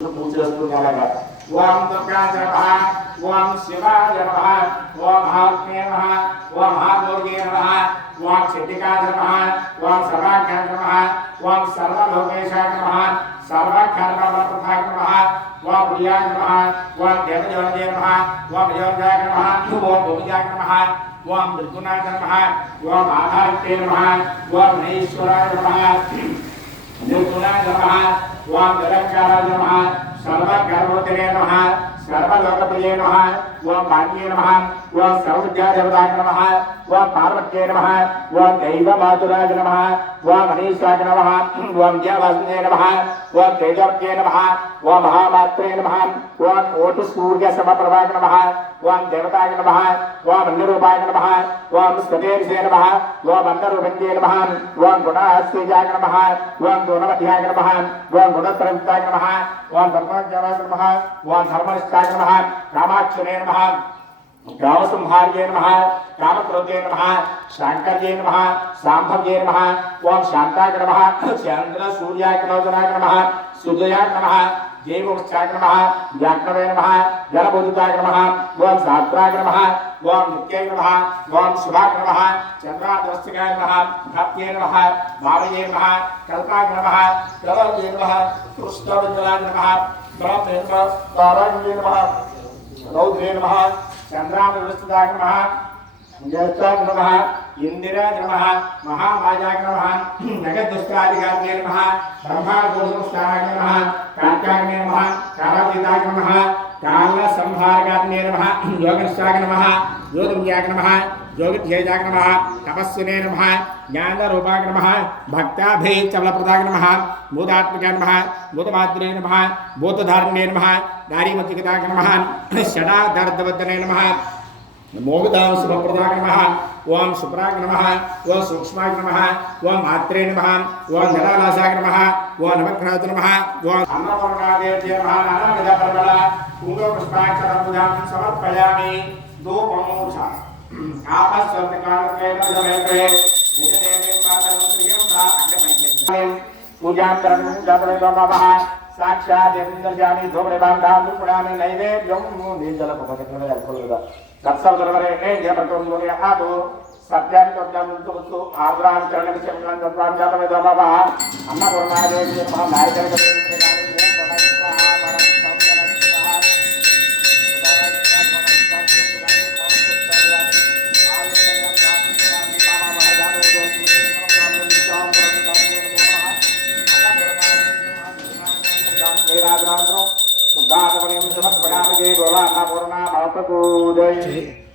ओम दुर्गाय नमः ओम शिवाय नमः ओम महात्म्ये नमः ओम महागौर्ये नमः ओम सिद्धिकाय नमः ओम सर्वाख्याय नमः ओम सर्वलोकेशाय नमः सर्वकर्मफलप्रदाय नमः ओम प्रियाय नमः ओम देवदेवाय नमः ओम योगाय नमः ओम भूमिजाय नमः ओम निर्गुणाय नमः ओम आधारिते नमः ओम महेश्वराय नमः निर्गुणाय नमः ओम निरंकाराय नमः सर्वकर्मोत्तरे नमः सर्वलोकप्रिये नमः ओम भाग्ये नमः ओम सर्वविद्यादेवताय नमः ओम पार्वत्ये नमः ओम दैवमातुराय नमः ओम मनीषाय नमः ओम ज्ञावासुदेवाय नमः ओम तेजवत्ये नमः ओम महामात्रे नमः ओम कोटि सूर्य समप्रभाय नमः ओम देवताय नमः ओम अन्यरूपाय नमः ओम स्वतेर्षे नमः ओम अन्नरूपन्ये नमः ओम गुणास्तेजाय नमः ओम गुणवध्याय नमः ओम गुणत्रयिताय नमः ओम धर्मज्ञानाय नमः ओम धर्मनिष्ठाय नमः कामाक्षरे नमः कामसंहार्ये नमः कामक्रोधे नमः शांकर्ये नमः सांभव्ये नमः ओम शांताय नमः चंद्र सूर्याय नमः सुजयाय नमः देवोक्षाय नमः व्याघ्रवे नमः जलबोधिताय नमः ओम सात्राय नमः ओम नित्याय नमः ओम शुभाय नमः चंद्रादृष्टिकाय नमः भक्त्ये नमः भावये नमः कल्पाय नमः कलये नमः कृष्णविजयाय नमः ब्रह्मे नमः तारण्ये नमः रौद्रे नमः चंद्रादृष्टिकाय नमः ज्येष्ठाय नमः इंदिराय नमः महामायाय नमः जगद्दुष्टाधिकारिणे नमः ब्रह्माण्डोषाय नमः कात्याय नमः कालातीताय नमः कालसंहारकारिणे नमः योगनिष्ठाय नमः योगविद्याय नमः योगिध्येयाय नमः तपस्विने नमः ज्ञानरूपाय नमः भक्ताभीष्टफलप्रदाय नमः भूतात्मकाय नमः भूतमात्रे नमः भूतधारिणे नमः नारीमतिकताय नमः षडाधर्धवदने नमः मोगदाम शुभप्रदाय नमः ओम सुप्राय नमः ओम सूक्ष्माय नमः ओम मात्रे नमः ओम जलालासाय नमः ओम नवग्रहाय नमः ओम अन्नपूर्णादेव्यै नमः नानाविधफलफला पूर्वपुष्पाय च पूजां समर्पयामि धूपमूषा आपस्वर्तकालके नमः निजदेवीं मातरं श्रियं सा अग्रमैत्रेयं पूजां करणं जातवेदोमवः साक्षात् इंद्रजामि धूम्रभाण्डां दुर्पणामि नैवेद्यं नीलजलपपकटने अल्पलुदा तत्सर्वदर्वरे जयप्रतोन्वरे आदो सत्यानि तोज्जान्तु आर्द्रां चरणं चरणं तत्वां जातवेदोमवः अन्नपूर्णादेवी नमः नायकरकटे समर्पयामि जय बोला अन्नपूर्णा भवतु जय।